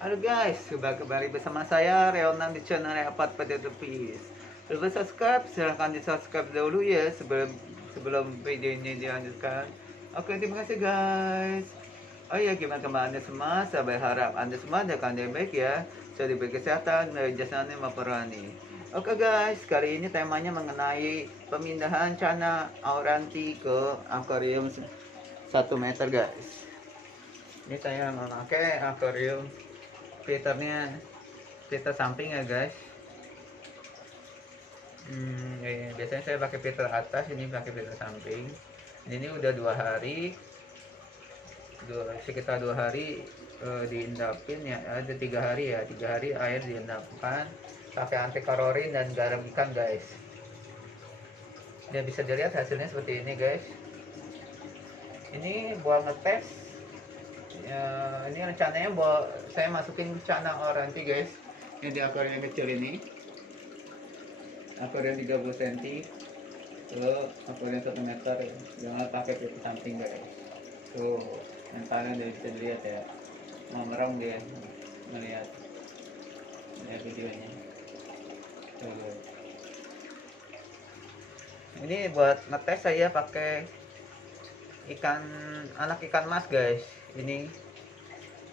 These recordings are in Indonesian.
Halo guys, kembali bersama saya Reonan di channel Apat pada Tepis. Belum subscribe, silahkan di subscribe dahulu ya sebelum video ini dilanjutkan. Oke, terima kasih guys. Oh iya, gimana kemana Anda semua? Saya berharap Anda semua akan baik ya. Saya diberi kesehatan, dari jasmani maupun rohani. Oke guys, kali ini temanya mengenai pemindahan cana auranti ke akuarium 1 meter guys. Ini saya memakai akuarium filternya filter samping ya guys. Biasanya saya pakai filter atas, ini pakai filter samping. Ini udah 2 hari, sekitar 2 hari diendapin ya, ada 3 hari ya, 3 hari air diendapkan pakai anti klorin dan garam ikan guys. Dan bisa dilihat hasilnya seperti ini guys. Ini buat ngetes ya, ini rencananya buat saya masukin cana oranti guys, ini di akuarium kecil ini, akuarium 30 cm ke akuarium 1 meter, jangan pakai filter samping guys. Tuh mentalnya udah bisa dilihat ya, mau merong dia melihat videonya. Tuh. Ini buat ngetes saya pakai anak ikan mas guys. Ini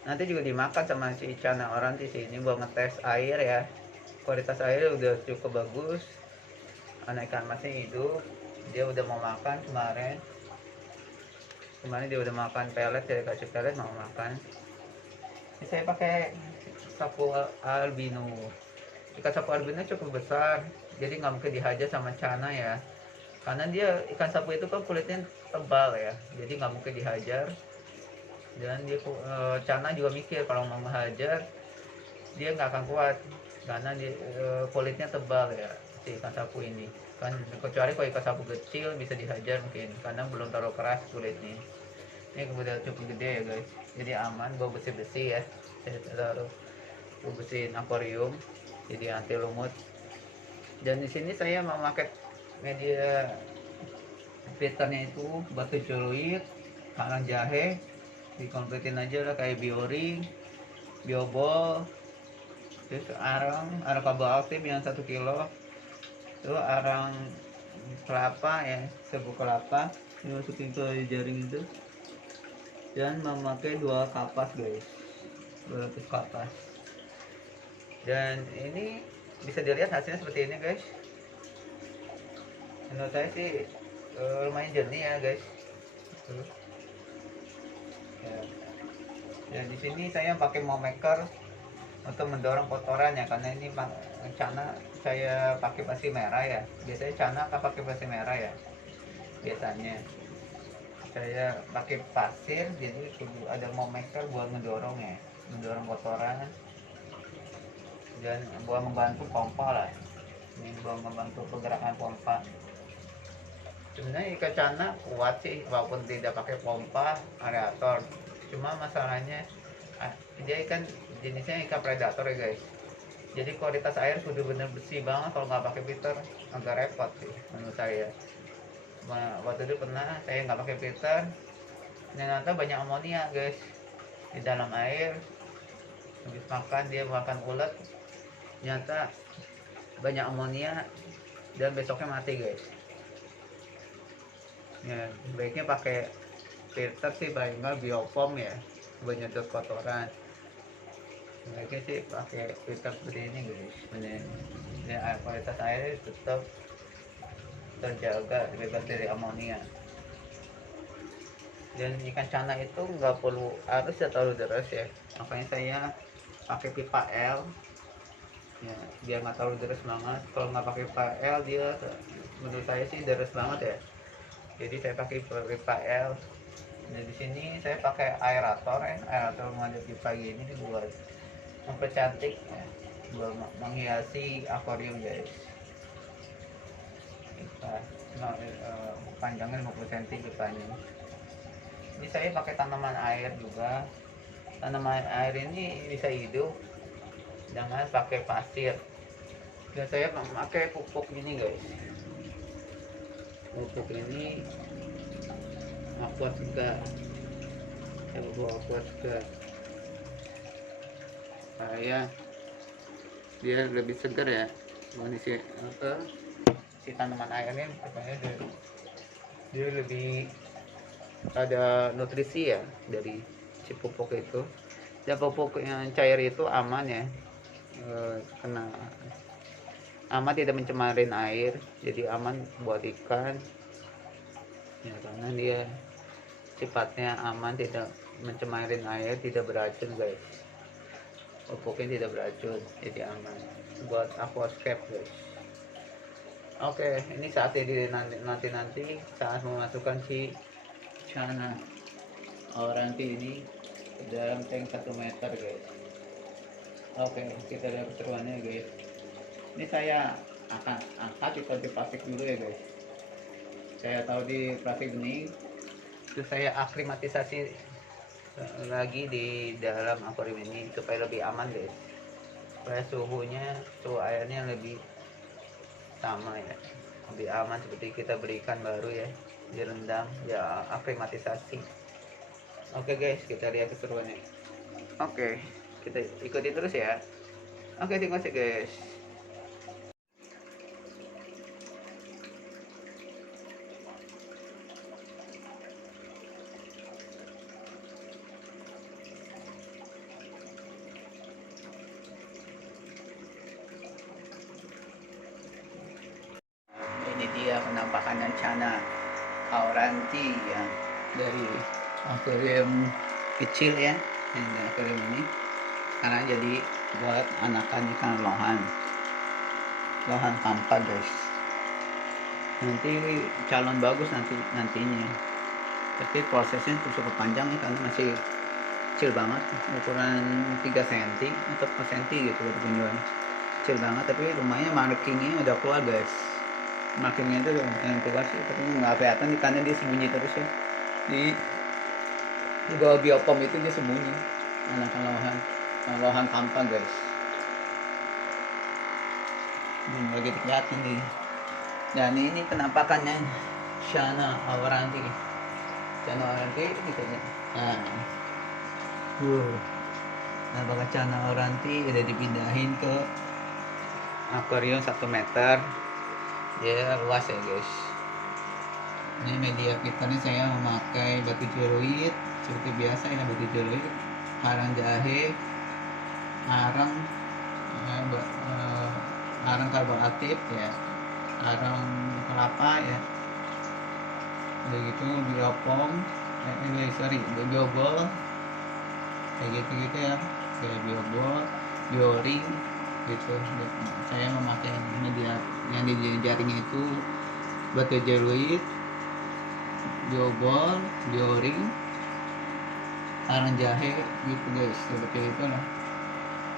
nanti juga dimakan sama si cana oranti sih. Ini buat ngetes air ya, kualitas air udah cukup bagus. Anak ikan masnya hidup, dia udah mau makan kemarin dia udah makan pelet, saya kasih pelet mau makan. Ini saya pakai sapu albino. Ikan sapu albino cukup besar, jadi nggak mungkin dihajar sama cana ya, karena dia ikan sapu itu kan kulitnya tebal ya, jadi nggak mungkin dihajar. Dan dia cana juga mikir kalau mau menghajar dia nggak akan kuat, karena dia kulitnya tebal ya si ikan sapu ini kan. Kecuali kalau ikan sapu kecil bisa dihajar mungkin, karena belum terlalu keras kulitnya. Ini kemudian cukup gede ya guys, jadi aman, bawa bersih ya. Saya taruh bersihin akuarium jadi anti lumut. Dan di sini saya memakai media filternya itu batu celuit, karang jahe, dikompletin aja lah kayak bioring, biobol, terus arang kabel aktif yang 1 kilo, itu arang kelapa ya, serbuk kelapa dimasukin ke jaring itu, dan memakai 2 kapas guys, 200 kapas. Dan ini bisa dilihat hasilnya seperti ini guys. Menurut saya sih lumayan jernih ya guys. Ya, di sini saya pakai mow maker untuk mendorong kotoran ya, karena ini cana saya pakai plastik merah ya. Biasanya cana akan pakai plastik merah ya. Biasanya saya pakai pasir, jadi ada mow maker buat mendorong ya, mendorong kotoran dan buat membantu pompa lah. Ini buat membantu pergerakan pompa. Sebenarnya ikan cana kuat sih walaupun tidak pakai pompa aerator, cuma masalahnya dia ikan jenisnya ikan predator ya guys, jadi kualitas air sudah benar bersih banget. Kalau nggak pakai filter agak repot sih menurut saya. Waktu itu pernah saya nggak pakai filter, ternyata banyak amonia guys di dalam air. Habis makan, dia makan ulat, ternyata banyak amonia dan besoknya mati guys. Ya, baiknya pakai filter sih, paling nggak biofom ya buat nyedot kotoran. Baiknya sih pakai filter seperti ini guys, ya, kualitas air tetap terjaga, bebas dari amonia. Dan ikan cana itu nggak perlu arus ya, terlalu deras ya, makanya saya pakai pipa L ya, biar nggak terlalu deras banget. Kalau nggak pakai pipa L dia menurut saya sih deras banget ya, jadi saya pakai pipa L. Dan di sini saya pakai aerator ya, aerator model pipa gini buat mempercantik ya, buat menghiasi akuarium guys. Panjangnya 50 cm pipanya. Ini saya pakai tanaman air juga. Tanaman air ini bisa hidup jangan pakai pasir. Dan saya memakai pupuk ini guys, pupuk ini Aquasca, saya bawa Aquasca. supaya dia lebih segar ya, kondisi apa si tanaman airnya, supaya dia lebih ada nutrisi ya dari si pupuk itu. Dan pupuk yang cair itu aman ya, kena aman, tidak mencemarin air, jadi aman buat ikan ya, karena dia sifatnya aman, tidak mencemarin air, tidak beracun guys. Pupuknya tidak beracun, jadi aman buat aquascape guys. Oke, ini saat ini nanti saat memasukkan si Chana Auranti ini ke dalam tank 1 meter guys. Oke, kita lihat keseruannya guys. Ini saya akan angkat di konti plastik dulu ya guys. Saya tahu di plastik bening, terus saya aklimatisasi lagi di dalam akuarium ini supaya lebih aman guys, supaya suhu airnya lebih sama ya, lebih aman, seperti kita berikan baru ya, direndam ya, aklimatisasi. Oke guys, kita lihat keseruannya. Oke, kita ikuti terus ya. Oke, terima kasih guys. Ini dia penampakan Chana Auranti ya, dari akuarium kecil ya, ini akuarium ini sekarang jadi buat anakan ikan lohan kampa guys. Nanti calon bagus nantinya, tapi prosesnya cukup panjang ya, karena masih kecil banget, ukuran 3 cm atau 4 cm gitu baru penjualnya, kecil banget, tapi lumayan markingnya udah keluar guys. Markingnya itu yang keluar sih, tapi nggak kelihatan ikannya, dia sembunyi terus ya di bawah biopom itu, dia sembunyi anakan lohan kampa guys. Lagi kelihatan nih. Dan ini penampakannya Chana Auranti gitu ya. Nah, bakal Chana Auranti udah dipindahin ke akuarium 1 meter, dia luas ya guys. Ini media filternya saya memakai batu jeruit seperti biasa ya, batu jeruit, arang jahe, arang karboaktif ya, arang kelapa ya, udah gitu biopom, biobol kayak gitu ya, kayak biobol, bioring gitu. Saya memakai media yang di jaringnya itu batu jeruit, biobol, bioring, arang jahe gitu guys, seperti itu lah.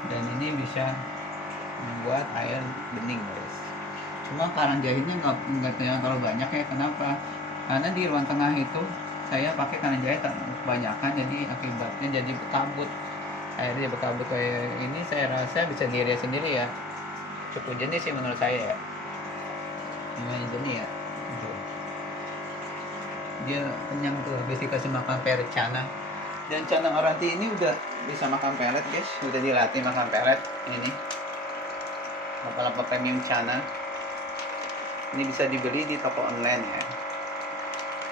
Dan ini bisa membuat air bening guys. Cuma karang jahenya nggak terlalu banyak ya. Kenapa? Karena di ruang tengah itu saya pakai karang jahe kebanyakan, jadi akibatnya jadi berkabut, airnya berkabut kayak ini. Saya rasa bisa diri sendiri ya, cukup jenis sih menurut saya ya, lumayan jenis ya. Dia kenyang tuh, habis dikasih makan pelet Chana. Dan Chana Auranti ini udah bisa makan pelet guys, udah dilatih makan pelet. Ini Lapa-Lapa premium Chana ini bisa dibeli di toko online ya,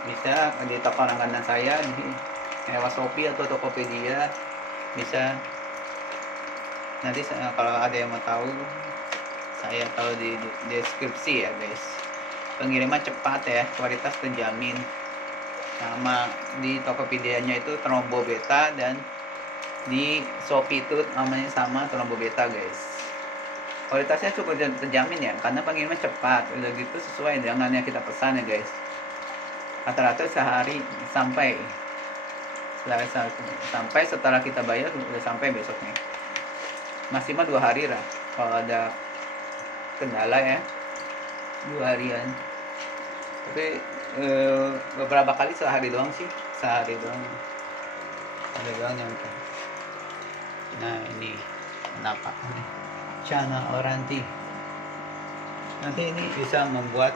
bisa di toko langganan saya di lewat Shopee atau Tokopedia bisa. Nanti kalau ada yang mau tahu, saya tahu di deskripsi ya guys. Pengiriman cepat ya, kualitas terjamin. Sama di Tokopedia-nya itu Trombo Beta, dan di Shopee itu namanya sama Trombo Beta guys. Kualitasnya cukup terjamin ya, karena pengiriman cepat, udah gitu sesuai dengan yang kita pesan ya guys. Rata-rata sehari sampai setelah kita bayar udah sampai besoknya. Maksimal 2 hari lah, kalau ada kendala ya 2 harian. Tapi beberapa kali sehari doang nyampe. Nah, ini kenapa Chana Auranti nanti ini bisa membuat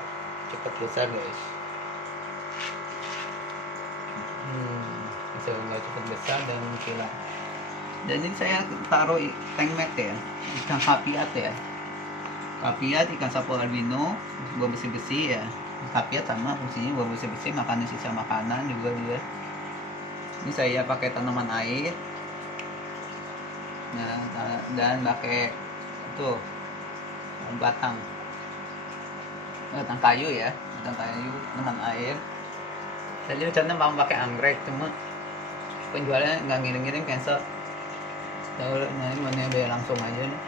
cepat besar guys. Bisa membuat cepat besar dan kilat. Dan ini saya taruh tank mat ya, ikan kapiat ya, kapiat, ikan sapu albino, buah besi-besi ya. Kapiat sama fungsinya buah besi-besi, makanan sisa makanan juga dia. Ini saya pakai tanaman air, nah, dan pakai itu batang kayu ya, batang kayu, tanaman air. Jadi rencananya mau pakai anggrek, cuma penjualnya nggak ngirim-ngirim, cancel. Tahu nah ini mana udah langsung aja nih.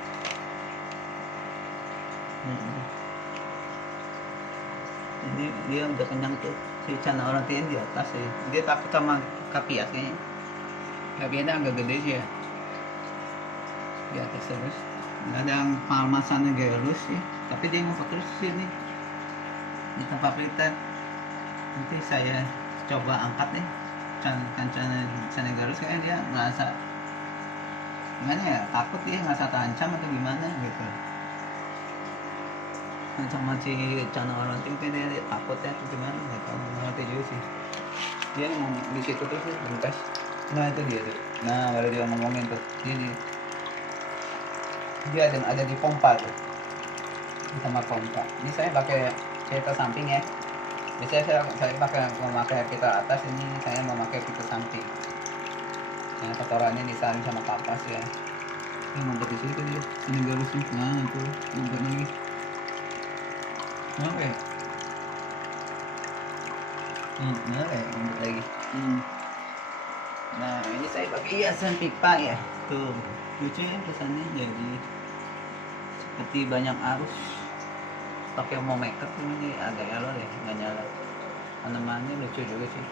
Ini dia udah kenyang tuh, si cana orang di atas sih. Dia takut sama kapiat kayaknya. Kapiatnya agak gede sih ya, di atas terus. Nggak ada yang palmasannya galus sih, tapi dia ngumpet terus sini di tempat kita. Nanti saya coba angkat nih cana galus, kayaknya dia ngerasa gimana ya, takut dia ngerasa terancam atau gimana gitu. Sama si cana orang itu mungkin dia takut ya atau gimana, nggak tahu, nggak ngerti juga sih. Dia ngomong di situ terus sih bentas. Nah itu dia tuh, nah baru dia ngomongin tuh, dia ada di pompa tuh, sama pompa. Ini saya pakai filter samping ya. Biasanya saya pakai memakai filter atas, ini saya memakai filter samping. Yang kotorannya disaring sama kapas ya. Ini ngumpet di situ dia, ini galusnya. Nah itu ngumpet lagi. Oke. Ngumpet lagi. Nah ini saya pakai hiasan pipa ya. Tuh lucu ya kesannya, jadi seperti banyak arus. Pakai mau makeup ini agak error ya, nggak nyala. Tanamannya lucu juga sih.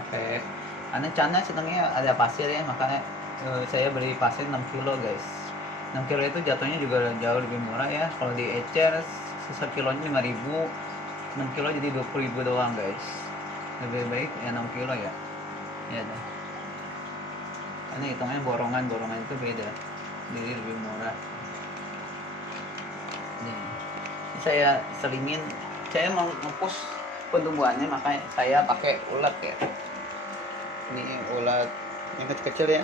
Pakai karena cana senangnya ada pasir ya, makanya saya beli pasir 6 kilo guys. 6 kilo itu jatuhnya juga jauh lebih murah ya. Kalau di ecer sekilonya 5.000, 6 kilo jadi 20.000 doang guys. Lebih baik ya 6 kilo ya. Ya dah. Karena hitungnya borongan itu beda, jadi lebih murah. Nih, saya selingin, saya mau ngepush penumbuhannya, makanya saya pakai ulat ya. Ini ulat yang kecil-kecil ya,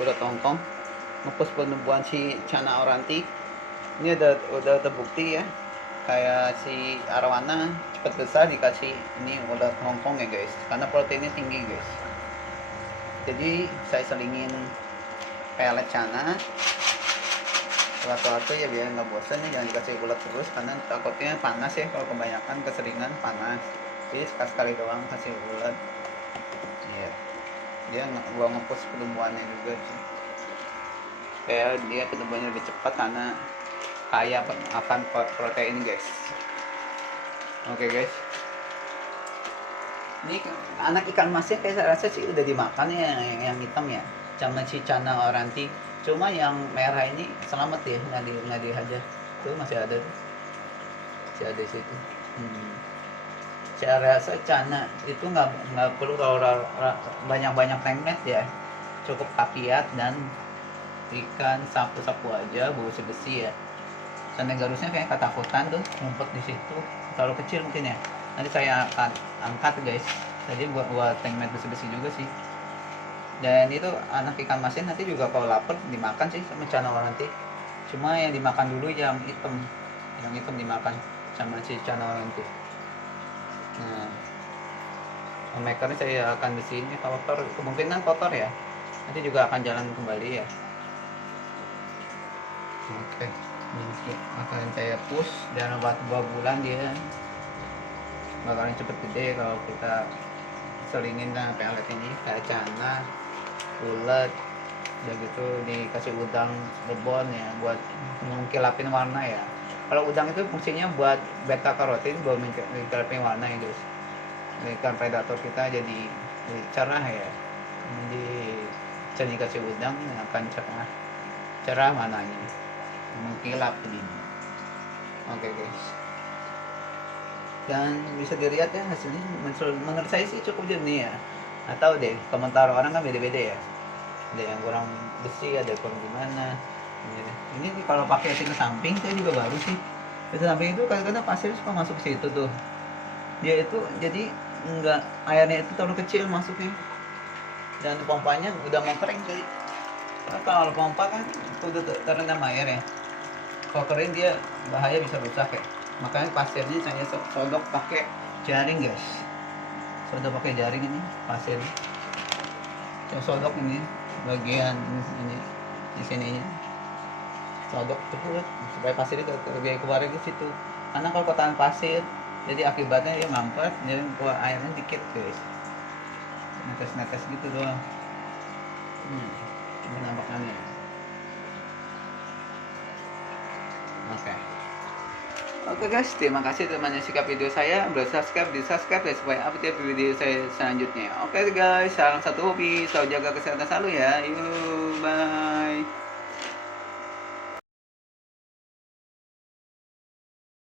ulat tongkong, ngepush penumbuhan si cana oranti. Ini udah terbukti ya, kayak si arwana cepat besar dikasih ini ulat tongkong ya guys, karena proteinnya tinggi guys. Jadi saya selingin pelet cana waktu-waktu ya, biar nggak bosan ya, jangan dikasih ulat terus karena takutnya panas ya, kalau kebanyakan keseringan panas. Jadi sekali doang kasih ulat ya, dia gua ngepush penumbuhannya juga sih, kayak dia penumbuhannya lebih cepat karena kaya akan protein guys. Oke guys, ini anak ikan masnya kayak saya rasa sih udah dimakan ya, yang hitam ya, sama si cana oranti. Cuma yang merah ini selamat ya, nggak dihajar. Tuh masih ada tuh, masih ada di situ. Saya rasa cana itu nggak perlu kalau banyak tank net ya, cukup kapiat dan ikan sapu-sapu aja, buah besi ya. Cana garusnya kayak ketakutan tuh ngumpet di situ, terlalu kecil mungkin ya. Nanti saya akan angkat guys, jadi buat tank net besi juga sih. Dan itu anak ikan masin nanti juga kalau lapar dimakan sih sama cana oranti. Cuma yang dimakan dulu yang hitam dimakan sama si cana oranti. Nah, makernya saya akan di sini kotor, kemungkinan kotor ya. Nanti juga akan jalan kembali ya. Oke, ini akan saya push dalam waktu 2 bulan dia bakalan cepet gede kalau kita selingin dengan pelet ini, kayak cana, ulet, udah gitu dikasih udang rebon ya buat mengkilapin warna ya. Kalau udang itu fungsinya buat beta karotin, buat mengkilapin warna ya guys. Ikan predator kita jadi cerah ya. Jadi dikasih udang akan cerah warnanya, mengkilap ini. Oke guys, dan bisa dilihat ya hasilnya, menurut saya sih cukup jernih ya. Atau deh komentar orang kan beda-beda ya, ada yang kurang besi, ada kurang gimana. Ini nih kalau pakai filter samping saya juga baru sih. Filter samping itu kadang-kadang pasir suka masuk ke situ tuh, dia itu jadi airnya itu terlalu kecil masuknya, dan pompanya udah mau kering, jadi Kalau pompa kan udah terendam air ya. Kalau kering dia bahaya bisa rusak ya. Makanya pasirnya saya sodok pakai jaring guys. Sodok pakai jaring ini pasir. Saya sodok ini bagian ini di sini. Sodok terus supaya pasir itu keluar ke situ. Karena kalau kotaan pasir, jadi akibatnya dia mampet, jadi keluar airnya dikit guys. Netes-netes gitu doang. Ini nampakannya. Oke guys, terima kasih telah menyaksikan video saya. Subscribe, di subscribe ya supaya update video saya selanjutnya. Oke guys, salam satu hobi, selalu jaga kesehatan selalu ya. Yuk, bye.